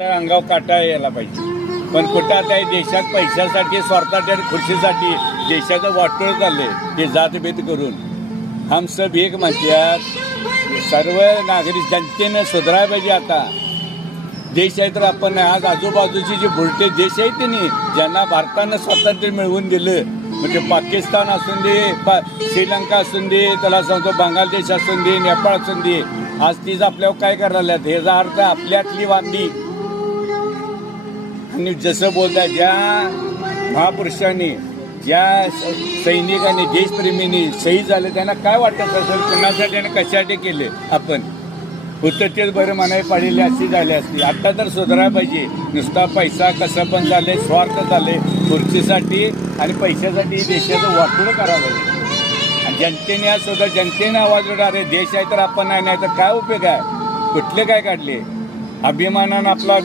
अंगावर काटा यायला पाहिजे. पण कुठं आता देशात पैशासाठी स्वार्थासाठी आणि खुर्चीसाठी देशाचं वाटोळ चाललंय. हे जातभेद करून हम सब एक म्हणतात. सर्व नागरिक जनतेनं सुधारायला पाहिजे. आता देश आहे तर आपण आज आजूबाजूचे जे भुलटे देश आहेत त्यांनी ज्यांना भारतानं स्वातंत्र्य मिळवून दिलं, म्हणजे पाकिस्तान असून दे, श्रीलंका असून दे, त्याला सांगतो बांगलादेश असून दे, नेपाळ असून दे, आज तीच आपल्यावर काय करायला लागल्यात. ह्याचा अर्थ आपल्यातली वांदी. आणि जसं बोलतात ज्या महापुरुषांनी, ज्या सैनिकांनी, देशप्रेमींनी शहीद झाले त्यांना काय वाटत असेल, कुणासाठी आणि कशासाठी केले. आपण होतं तेच बरं म्हणायला पाहिजे अशी झाली असती. आत्ता तर सुधारायला पाहिजे. नुसता पैसा कसं पण झाले, स्वार्थ झाले, खुर्चीसाठी आणि पैशासाठी देशाचं वाटोळं करावं पाहिजे. आणि जनतेने आज सुद्धा जनतेने आवाज उठा, अरे देश आहे तर आपण नाही तर काय उपयोग आहे. कुठले काय काढले. अभिमानानं आपला